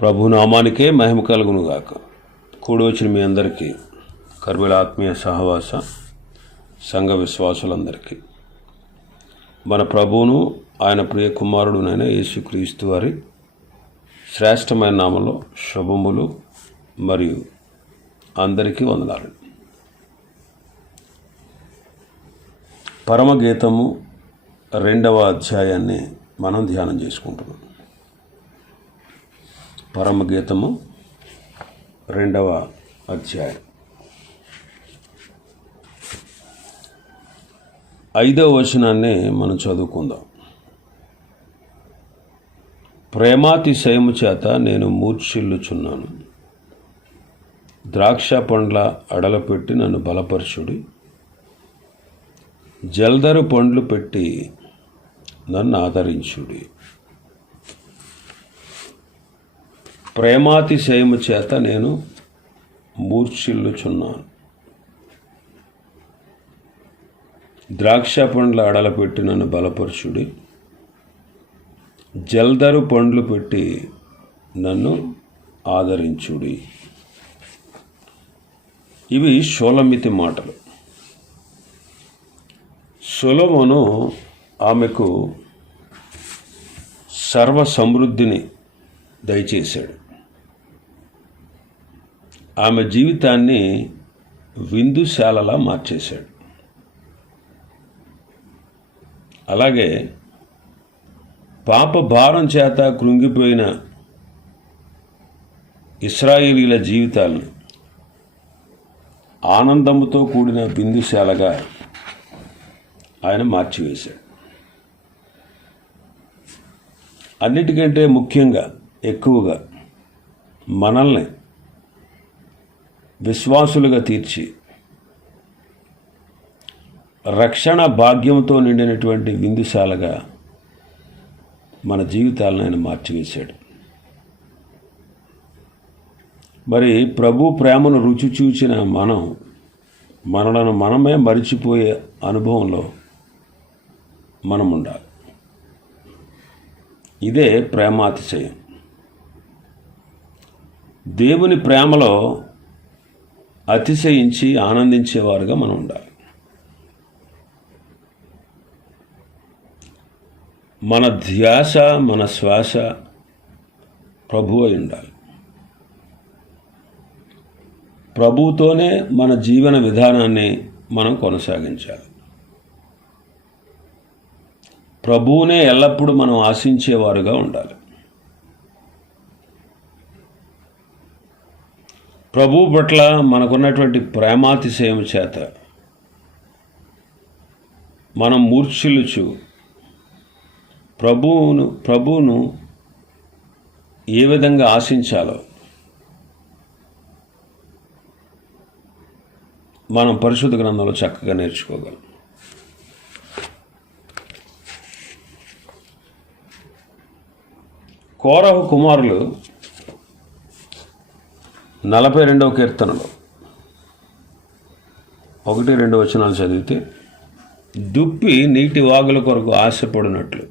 ప్రభు నామానికే మహిమ కలుగునుగాక. కూడి వచ్చిన మీ అందరికీ కర్మిల ఆత్మీయ సహవాస సంఘ విశ్వాసులందరికీ. మన ప్రభువును ఆయన ప్రియ కుమారుడునైన యేసుక్రీస్తు వారి శ్రేష్టమైన నామంలో శుభములు మరియు అందరికీ వందనాలు. పరమగీతము రెండవ అధ్యాయాన్ని మనం ధ్యానం చేసుకుంటున్నాం. పరమగీతము రెండవ అధ్యాయం. ఐదవ వచనాన్ని మనం చదువుకుందాం. ప్రేమాతిశయము చేత నేను మూర్ఛిల్లుచున్నాను. ద్రాక్ష పండ్ల అడలపెట్టి నన్ను బలపరచుడి. జల్దరు పండ్లు పెట్టి నన్ను ఆదరించుడి. ప్రేమాతిశయము చేత నేను మూర్ఛిల్లుచున్నాను. ద్రాక్ష పండ్ల అడలపెట్టి నన్ను బలపరుచుడి. జల్దరు పండ్లు పెట్టి నన్ను ఆదరించుడి. ఇవి షోలమితి మాటలు. సులమును ఆమెకు సర్వ సమృద్ధిని దయచేశాడు. ఆమె జీవితాన్ని విందుశాలలా మార్చేశాడు. అలాగే పాప భారం చేత కృంగిపోయిన ఇస్రాయేలీల జీవితాలను ఆనందముతో కూడిన బిందుశాలగా ఆయన మార్చివేశాడు. అన్నిటికంటే ముఖ్యంగా ఎక్కువగా మనల్ని విశ్వాసులుగా తీర్చి రక్షణ భాగ్యంతో నిండినటువంటి విందుశాలగా మన జీవితాలను ఆయన మార్చివేశాడు. మరి ప్రభు ప్రేమను రుచి చూచిన మనం మనలను మనమే మరిచిపోయే అనుభవంలో మనం ఉండాలి. ఇదే ప్రేమాతిశయం. దేవుని ప్రేమలో అతిశయించి ఆనందించేవారుగా మనం ఉండాలి. మన ధ్యాస మన శ్వాస ప్రభు అయి ఉండాలి. ప్రభుతోనే మన జీవన విధానాన్ని మనం కొనసాగించాలి. ప్రభువునే ఎల్లప్పుడూ మనం ఆశించేవారుగా ఉండాలి. ప్రభు పట్ల మనకున్నటువంటి ప్రేమాతిశయం చేత మనం మూర్ఛిలుచు ప్రభువును ప్రభువును ఏ విధంగా ఆశించాలో మనం పరిశుద్ధ గ్రంథంలో చక్కగా నేర్చుకోగలం. కోరహు కుమారులు నలభై రెండవ కీర్తనలో. ఒకటి రెండు వచనాలు చదివితే దుప్పి నీటి వాగుల కొరకు ఆశపడినట్లు.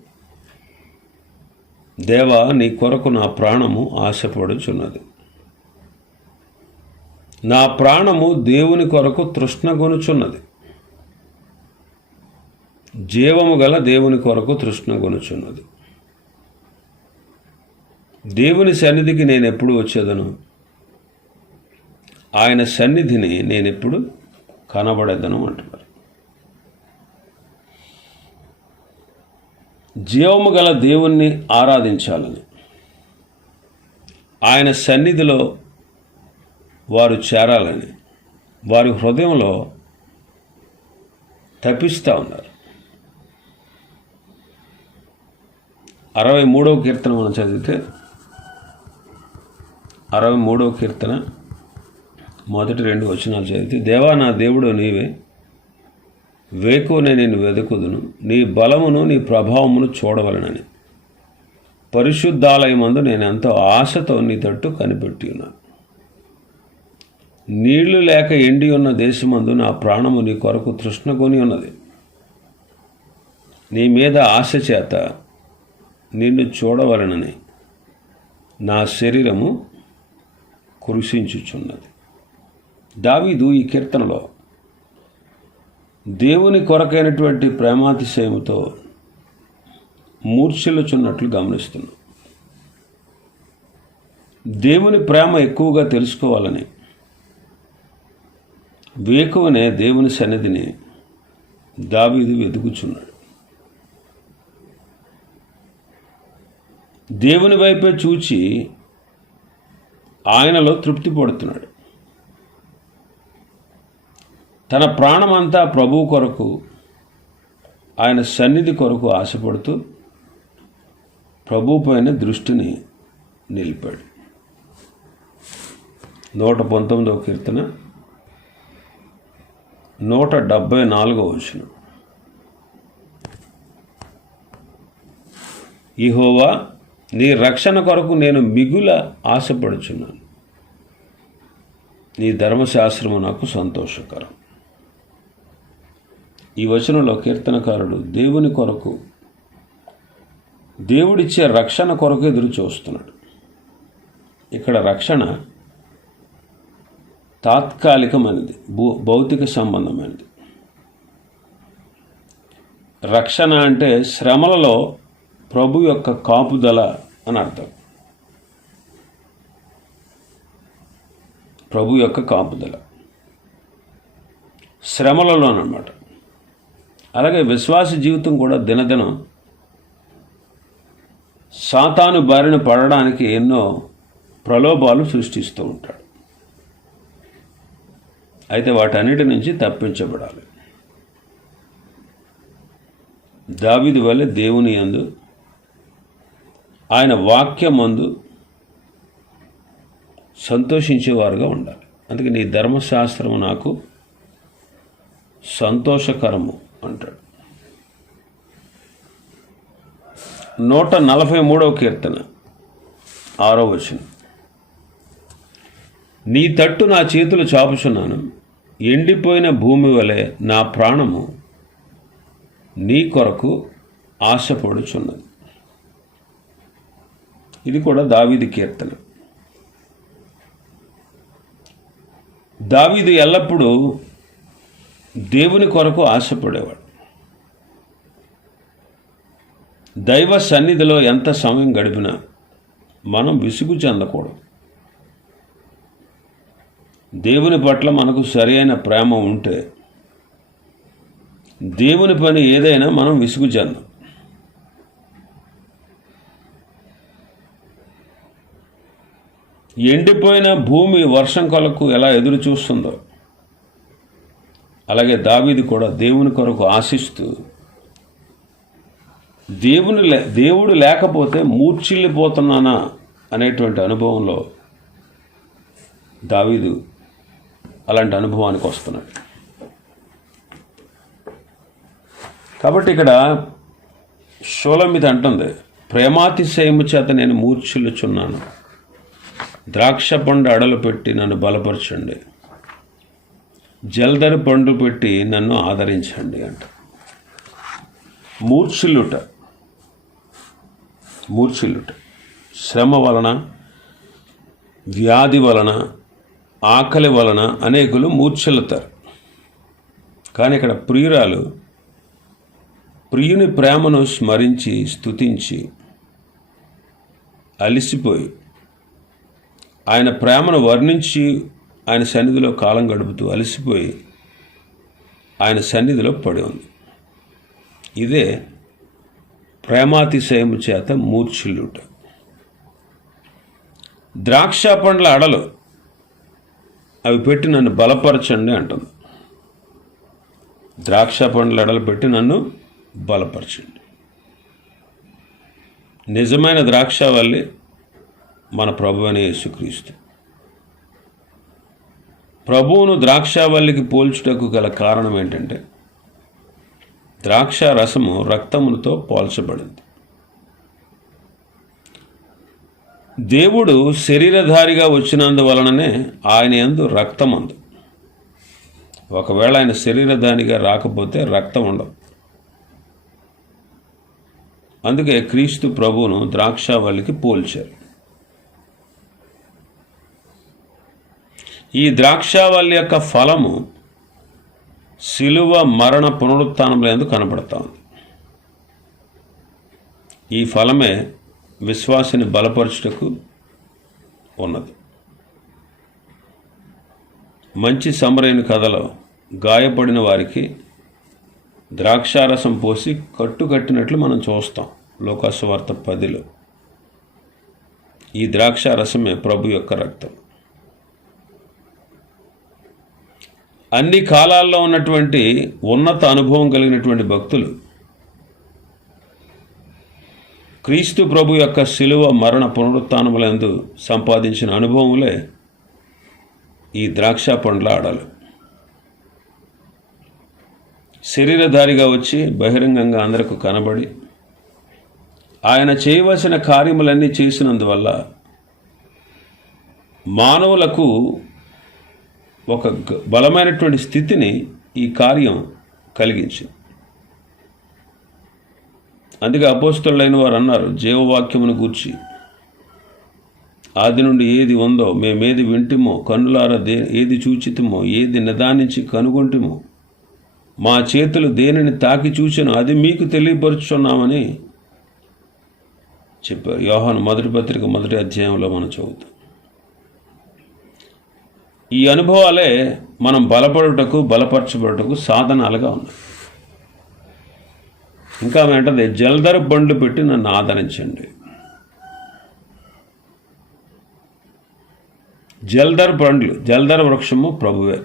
దేవా నీ కొరకు నా ప్రాణము ఆశపడుచున్నది. నా ప్రాణము దేవుని కొరకు తృష్ణగొనుచున్నది జీవము గల దేవుని కొరకు తృష్ణగొనుచున్నది దేవుని సన్నిధికి నేను ఎప్పుడు వచ్చేదను? ఆయన సన్నిధిని నేను ఎప్పుడు కనబడేదను అంటున్నారు. జీవము గల దేవుణ్ణి ఆరాధించాలని ఆయన సన్నిధిలో వారు చేరాలని వారి హృదయంలో తప్పిస్తూ ఉన్నారు. అరవై మూడవ కీర్తన మనం చదివితే అరవై మూడవ కీర్తన మొదటి రెండు వచనాలు చదివితే దేవా నా దేవుడు నీవే. వేకునే నేను వెదకుదును. నీ బలమును నీ ప్రభావమును చూడవలనని. పరిశుద్ధాలయమందు నేను ఎంతో ఆశతో నీ తట్టు కనిపెట్టి ఉన్నాను. నీళ్ళు లేక ఎండి ఉన్న దేశమందు నా ప్రాణము నీ కొరకు తృష్ణకొని ఉన్నది. నీ మీద ఆశ చేత నిన్ను చూడవలనని నా శరీరము కృషించుచున్నది. దావీదు ఈ కీర్తనలో దేవుని కొరకైనటువంటి ప్రేమాతిశయముతో మూర్ఛిల్లుచున్నట్లు గమనిస్తున్నాం. దేవుని ప్రేమ ఎక్కువగా తెలుసుకోవాలని వేకువనే దేవుని సన్నిధిని దావీదు వెతుకుచున్నాడు. దేవుని వైపే చూచి ఆయనలో తృప్తి పడుతున్నాడు. తన ప్రాణమంతా ప్రభువు కొరకు ఆయన సన్నిధి కొరకు ఆశపడుతూ ప్రభు పైన దృష్టిని నిలిపాడు. నూట పంతొమ్మిదవ కీర్తన నూట డెబ్భై నాలుగవ వచ్చిన ఇహోవా నీ రక్షణ కొరకు నేను మిగుల ఆశపడుచున్నాను. నీ ధర్మశాస్త్రము నాకు సంతోషకరం. ఈ వచనంలో కీర్తనకారుడు దేవుని కొరకు దేవుడిచ్చే రక్షణ కొరకు ఎదురు చూస్తున్నాడు. ఇక్కడ రక్షణ తాత్కాలికమైనది భూ భౌతిక సంబంధమైనది. రక్షణ అంటే శ్రమలలో ప్రభు యొక్క కాపుదల అని అర్థం. ప్రభు యొక్క కాపుదల. శ్రమలలోనమాట అలాగే విశ్వాస జీవితం కూడా దినదినం సాతాను బారిన పడడానికి ఎన్నో ప్రలోభాలు సృష్టిస్తూ ఉంటాడు. అయితే వాటన్నిటి నుంచి తప్పించబడాలి. దావిది వల్ల దేవుని యందు ఆయన వాక్యమందు సంతోషించేవారుగా ఉండాలి. అందుకే నీ ధర్మశాస్త్రము నాకు సంతోషకరము. అంటాడు. నూట నలభై మూడవ కీర్తన ఆరో వచనం. నీ తట్టు నా చేతులు చాపుచున్నాను ఎండిపోయిన భూమి వలె నా ప్రాణము నీ కొరకు ఆశపడుచున్నది. ఇది కూడా దావీది కీర్తన. దావీదు ఎల్లప్పుడూ దేవుని కొరకు ఆశపడేవాడు. దైవ సన్నిధిలో ఎంత సమయం గడిపినా మనం విసుగు చెందకూడదు. దేవుని పట్ల మనకు సరి అయిన ప్రేమ ఉంటే దేవుని పని ఏదైనా మనం విసుగు చెందాం. ఎండిపోయిన భూమి వర్షం కొలకు ఎలా ఎదురు చూస్తుందో అలాగే దావీది కూడా దేవుని కొరకు ఆశిస్తూ దేవుని లే దేవుడు లేకపోతే మూర్చిల్లిపోతున్నానా అనేటువంటి అనుభవంలో దావీదు అలాంటి అనుభవానికి వస్తున్నాడు. కాబట్టి ఇక్కడ షోలమిత అంటుంది ప్రేమాతిశయము చేత నేను మూర్ఛిల్లుచున్నాను. ద్రాక్ష పండు అడలు పెట్టి నన్ను బలపరచండి. జల్దరి పండు పెట్టి నన్ను ఆదరించండి అంట. మూర్ఛిల్లుట మూర్ఛిల్లుట శ్రమ వలన వ్యాధి వలన ఆకలి వలన అనేకులు మూర్ఛిల్లుతారు కానీ ఇక్కడ ప్రియురాలు ప్రియుని ప్రేమను స్మరించి స్తుతించి అలిసిపోయి ఆయన ప్రేమను వర్ణించి ఆయన సన్నిధిలో కాలం గడుపుతూ అలసిపోయి ఆయన సన్నిధిలో పడి ఉంది. ఇదే ప్రేమాతిశయము చేత మూర్ఛిల్లుట. ద్రాక్ష పండ్ల అడలు అవి పెట్టి నన్ను బలపరచండి అంటుంది. ద్రాక్ష పండ్ల అడలు పెట్టి నన్ను బలపరచండి. నిజమైన ద్రాక్ష వల్లే మన ప్రభు అనే యేసుక్రీస్తు ప్రభువును ద్రాక్షావల్లికి పోల్చుటకు గల కారణం ఏంటంటే ద్రాక్ష రసము రక్తములతో పోల్చబడింది. దేవుడు శరీరధారిగా వచ్చినందువలననే ఆయన అందు రక్తం అందు ఒకవేళ ఆయన శరీరధారిగా రాకపోతే రక్తం ఉండదు. అందుకే క్రీస్తు ప్రభువును ద్రాక్షావల్లికి పోల్చారు. ఈ ద్రాక్షావల్లి యొక్క ఫలము శిలువ మరణ పునరుత్నంలో ఎందుకు కనపడతా ఉంది. ఈ ఫలమే విశ్వాసిని బలపరచుటకు ఉన్నది. మంచి సమరైన కథలో గాయపడిన వారికి ద్రాక్షారసం పోసి కట్టుకట్టినట్లు మనం చూస్తాం. లోకాసువార్త పదిలో. ఈ ద్రాక్షారసమే ప్రభు యొక్క రక్తం. అన్ని కాలాల్లో ఉన్నటువంటి ఉన్నత అనుభవం కలిగినటువంటి భక్తులు. క్రీస్తు ప్రభు యొక్క శిలువ మరణ పునరుత్నములందు సంపాదించిన అనుభవములే ఈ ద్రాక్ష పండ్ల ఆడలు. శరీరధారిగా వచ్చి బహిరంగంగా అందరకు కనబడి ఆయన చేయవలసిన కార్యములన్నీ చేసినందువల్ల మానవులకు ఒక బలమైనటువంటి స్థితిని ఈ కార్యం కలిగించింది. అందుకే అపోస్తులైన వారు అన్నారు జీవవాక్యమును గూర్చి ఆది నుండి ఏది ఉందో మేమేది వింటిమో కన్నులారా దే ఏది చూచితమో ఏది నిదానించి కనుగొంటిమో మా చేతులు దేనిని తాకి చూచను అది మీకు తెలియపరుచున్నామని చెప్పారు. యోహాను మొదటి పత్రిక మొదటి అధ్యాయంలో మనం చదువుతాం. ఈ అనుభవాలే మనం బలపడుటకు బలపరచబడుటకు సాధనాలుగా ఉన్నాయి. ఇంకా వెంటనే జలధర బండ్లు పెట్టి నన్ను ఆదరించండి. జలధర బండ్లు జలధర వృక్షము ప్రభువే.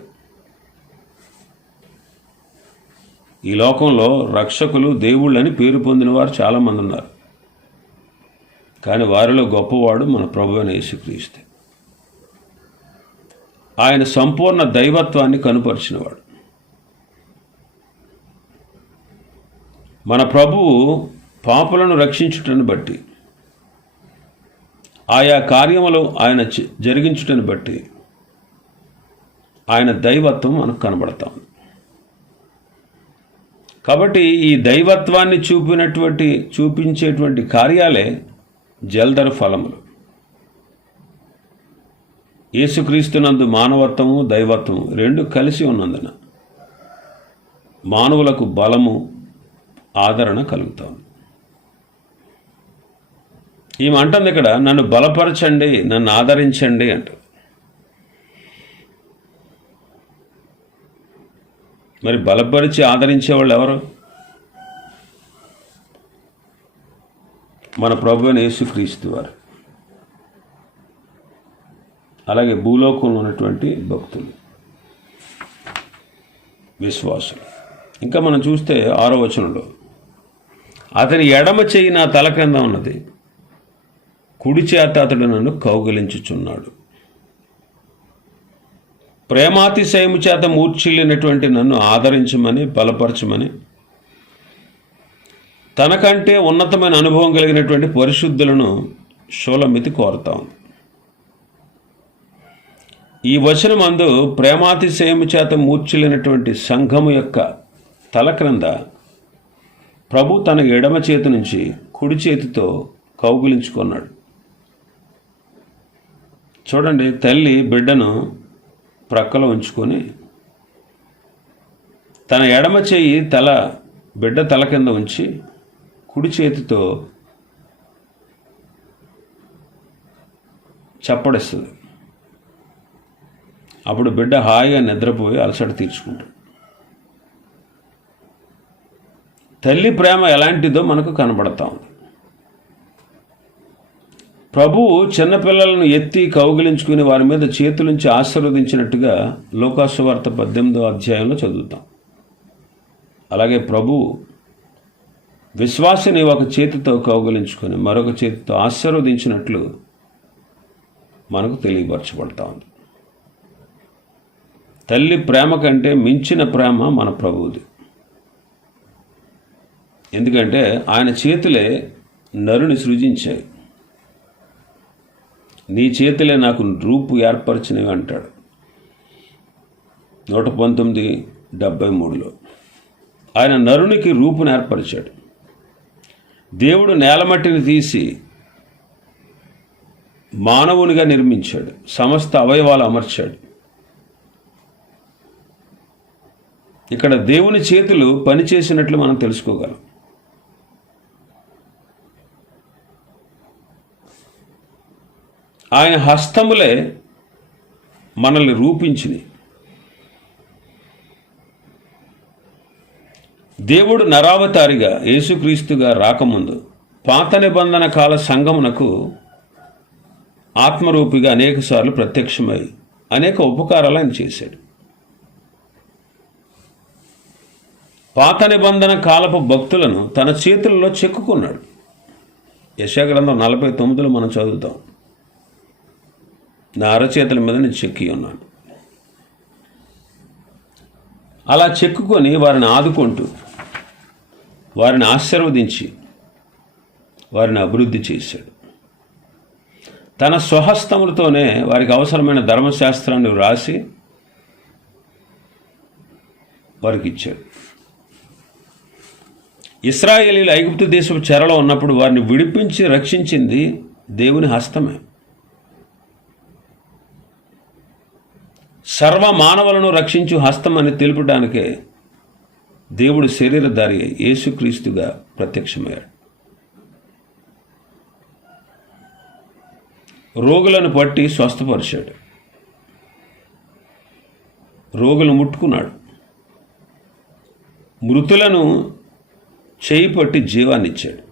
ఈ లోకంలో రక్షకులు దేవుళ్ళని పేరు పొందిన వారు చాలామంది ఉన్నారు. కానీ వారిలో గొప్పవాడు మన ప్రభువైన యేసుక్రీస్తే. ఆయన సంపూర్ణ దైవత్వాన్ని కనుపరిచినవాడు. మన ప్రభువు పాపులను రక్షించుటను బట్టి ఆయా కార్యములు ఆయన జరిగించుటను బట్టి ఆయన దైవత్వం మనకు కనబడతాం కాబట్టి ఈ దైవత్వాన్ని చూపినటువంటి చూపించేటువంటి కార్యాలే జల్దర ఫలములు. యేసుక్రీస్తునందు మానవత్వము దైవత్వము రెండు కలిసి ఉన్నందున మానవులకు బలము ఆదరణ కలుగుతాం ఈమె అంటుంది ఇక్కడ నన్ను బలపరచండి నన్ను ఆదరించండి అంట మరి బలపరిచి ఆదరించే వాళ్ళు ఎవరు? మన ప్రభు యేసుక్రీస్తు వారు. అలాగే భూలోకంలో ఉన్నటువంటి భక్తులు. విశ్వాసులు. ఇంకా మనం చూస్తే ఆరో వచనంలో అతని ఎడమ చేయి నా తల క్రింద ఉన్నది. కుడి చేత అతడు నన్ను కౌగిలించుచున్నాడు. ప్రేమాతిశయము చేత మూర్చిల్లినటువంటి నన్ను ఆదరించమని బలపరచమని తనకంటే ఉన్నతమైన అనుభవం కలిగినటువంటి పరిశుద్ధులను షోలమితి కోరుతా ఉంది. ఈ వచనమందు ప్రేమాతిశయము చేత మూర్చలేనటువంటి సంఘము యొక్క తల క్రింద ప్రభు తన ఎడమ చేతి నుంచి కుడి చేతితో కౌగులించుకున్నాడు. చూడండి తల్లి బిడ్డను ప్రక్కలో ఉంచుకొని తన ఎడమ చేయి తల బిడ్డ తల కింద ఉంచి కుడి చేతితో చప్పడిస్తుంది. అప్పుడు బిడ్డ హాయిగా నిద్రపోయి అలసట తీర్చుకుంటుంది. తల్లి ప్రేమ ఎలాంటిదో మనకు కనబడతా ఉంది. ప్రభువు చిన్నపిల్లలను ఎత్తి కౌగిలించుకుని వారి మీద చేతులుంచి ఆశీర్వదించినట్టుగా లోకాసువార్త పద్దెనిమిదో అధ్యాయంలో చదువుతాం. అలాగే ప్రభు విశ్వాసిని ఒక చేతితో కౌగిలించుకొని మరొక చేతితో ఆశీర్వదించినట్లు మనకు తెలియపరచబడతా ఉంది. తల్లి ప్రేమ కంటే మించిన ప్రేమ మన ప్రభువుది. ఎందుకంటే ఆయన చేతులే నరుని సృజించాయి. నీ చేతులే నాకు రూపు ఏర్పరిచినవి అంటాడు. నూట పంతొమ్మిది డెబ్భై మూడులో. ఆయన నరునికి రూపును ఏర్పరిచాడు. దేవుడు నేలమట్టిని తీసి మానవునిగా నిర్మించాడు. సమస్త అవయవాలు అమర్చాడు. ఇక్కడ దేవుని చేతులు పనిచేసినట్లు మనం తెలుసుకోగలం. ఆయన హస్తములే మనల్ని రూపించింది దేవుడు నరావతారిగా యేసుక్రీస్తుగా రాకముందు పాత నిబంధన కాల సంగమునకు ఆత్మరూపిగా అనేకసార్లు ప్రత్యక్షమై అనేక ఉపకారాలు ఆయన చేశాడు. పాత నిబంధన కాలపు భక్తులను తన చేతుల్లో చెక్కుకున్నాడు. యశాగ్రంథం నలభై తొమ్మిదిలో మనం చదువుతాం. నా అరచేతుల మీద నేను చెక్కి ఉన్నాను. అలా చెక్కుకొని వారిని ఆదుకుంటూ వారిని ఆశీర్వదించి వారిని అభివృద్ధి చేశాడు. తన స్వహస్తములతోనే వారికి అవసరమైన ధర్మశాస్త్రాన్ని వ్రాసి వారికి ఇచ్చాడు. ఇస్రాయేలీలు ఐగుప్తు దేశపు చెరలో ఉన్నప్పుడు వారిని విడిపించి రక్షించింది దేవుని హస్తమే. సర్వ మానవులను రక్షించు హస్తం అని తెలుపడానికే దేవుడు శరీరధారి యేసుక్రీస్తుగా ప్రత్యక్షమయ్యాడు. రోగులను పట్టి స్వస్థపరిచాడు. రోగులు ముట్టుకున్నాడు. మృతులను చేయి పట్టి జీవాన్నిచ్చాడు.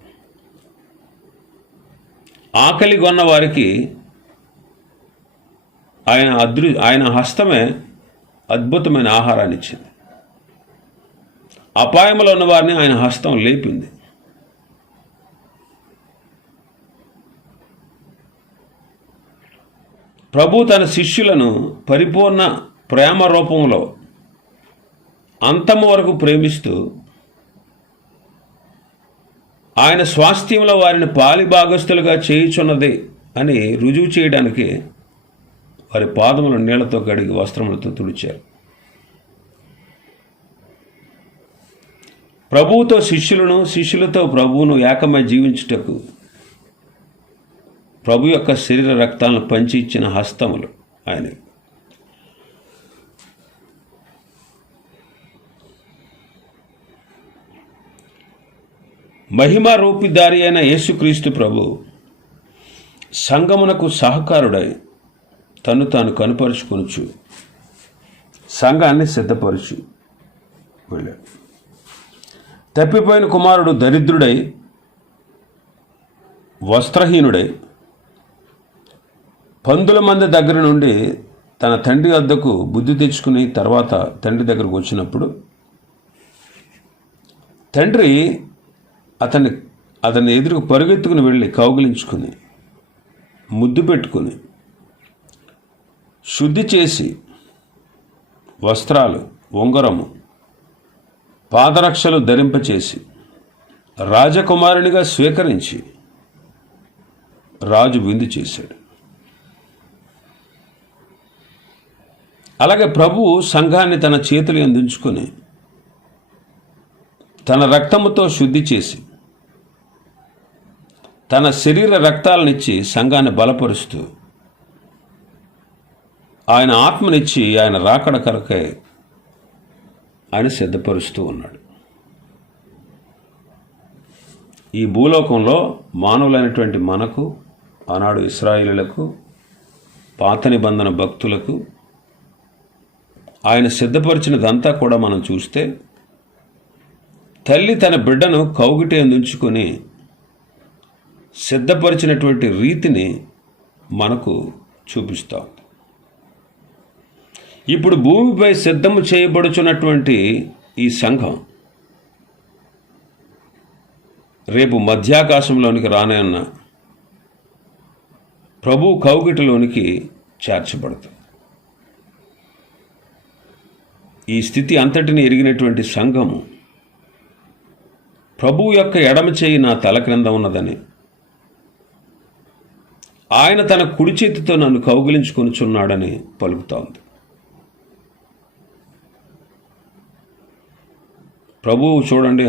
ఆకలి కొన్న వారికి ఆయన అదృ ఆయన హస్తమే అద్భుతమైన ఆహారాన్ని ఇచ్చింది అపాయంలో ఉన్న వారిని ఆయన హస్తం లేపింది. ప్రభు తన శిష్యులను పరిపూర్ణ ప్రేమ రూపంలో అంతము వరకు ప్రేమిస్తూ ఆయన స్వాస్థ్యంలో వారిని పాలి భాగస్థులుగా చేయుచున్నది అని రుజువు చేయడానికి వారి పాదములు నీళ్ళతో కడిగి వస్త్రములతో తుడిచారు. ప్రభువుతో శిష్యులను శిష్యులతో ప్రభువును ఏకమై జీవించుటకు ప్రభు యొక్క శరీర రక్తాలను పంచి ఇచ్చిన హస్తములు ఆయన మహిమారూపి దారి అయిన యేసుక్రీస్తు ప్రభు సంగమునకు సహకారుడై తను తాను కనుపరుచుకొనుచు సంఘాన్ని సిద్ధపరచు వెళ్ళాడు. తప్పిపోయిన కుమారుడు దరిద్రుడై వస్త్రహీనుడై పందుల మంది దగ్గర నుండి తన తండ్రి వద్దకు బుద్ధి తెచ్చుకుని తర్వాత తండ్రి దగ్గరకు వచ్చినప్పుడు తండ్రి అతన్ని అతన్ని ఎదురుకు పరుగెత్తుకుని వెళ్ళి కౌగిలించుకుని ముద్దు పెట్టుకుని శుద్ధి చేసి వస్త్రాలు ఉంగరము పాదరక్షలు ధరింపచేసి రాజకుమారునిగా స్వీకరించి రాజు విందు చేశాడు. అలాగే ప్రభువు సంఘాన్ని తన చేతులు అందించుకొని తన రక్తముతో శుద్ధి చేసి తన శరీర రక్తాలనిచ్చి సంఘాన్ని బలపరుస్తూ ఆయన ఆత్మనిచ్చి ఆయన రాకడ కరకై ఆయన సిద్ధపరుస్తూ ఉన్నాడు. ఈ భూలోకంలో మానవులైనటువంటి మనకు ఆనాడు ఇస్రాయిలులకు పాత నిబంధన భక్తులకు ఆయన సిద్ధపరిచినదంతా కూడా మనం చూస్తే తల్లి తన బిడ్డను కౌగిటే అందించుకొని సిద్ధపరిచినటువంటి రీతిని మనకు చూపిస్తాం ఇప్పుడు భూమిపై సిద్ధము చేయబడుచున్నటువంటి ఈ సంఘం రేపు మధ్యాకాశంలోనికి రానన్న ప్రభు కౌగిటిలోనికి చేర్చబడుతుంది. ఈ స్థితి అంతటిని ఎరిగినటువంటి సంఘము ప్రభు యొక్క ఎడమ చేయి నా తల క్రింద ఉన్నదని ఆయన తన కుడి చేతితో నన్ను కౌగిలించుకొనుచున్నాడని పలుకుతోంది. ప్రభువు చూడండి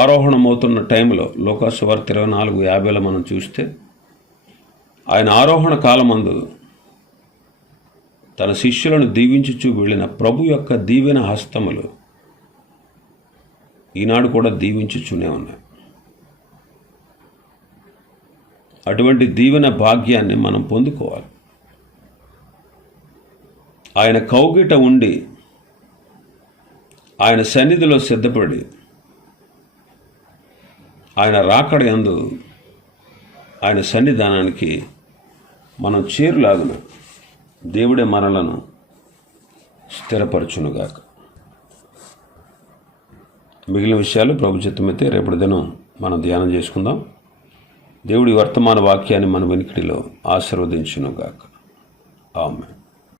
ఆరోహణమవుతున్న టైంలో లోకాసు ఇరవై నాలుగు యాభైలో మనం చూస్తే ఆయన ఆరోహణ కాలమందు తన శిష్యులను దీవించుచూ వెళ్ళిన ప్రభు యొక్క దీవెన హస్తములు ఈనాడు కూడా దీవించుచునే ఉన్నాయి. అటువంటి దీవెన భాగ్యాన్ని మనం పొందుకోవాలి. ఆయన కౌగిట ఉండి ఆయన సన్నిధిలో సిద్ధపడి ఆయన రాకడ యందు ఆయన సన్నిధానానికి మనం చేరులాగున. దేవుడే మనలను స్థిరపరచునుగాక. మిగిలిన విషయాలు ప్రభుత్వమైతే చిత్తమైతే రేపటి దినం మనం ధ్యానం చేసుకుందాం. దేవుడి వర్తమాన వాక్యాన్ని మన వెనుకటిలో ఆశీర్వదించునుగాక. ఆమె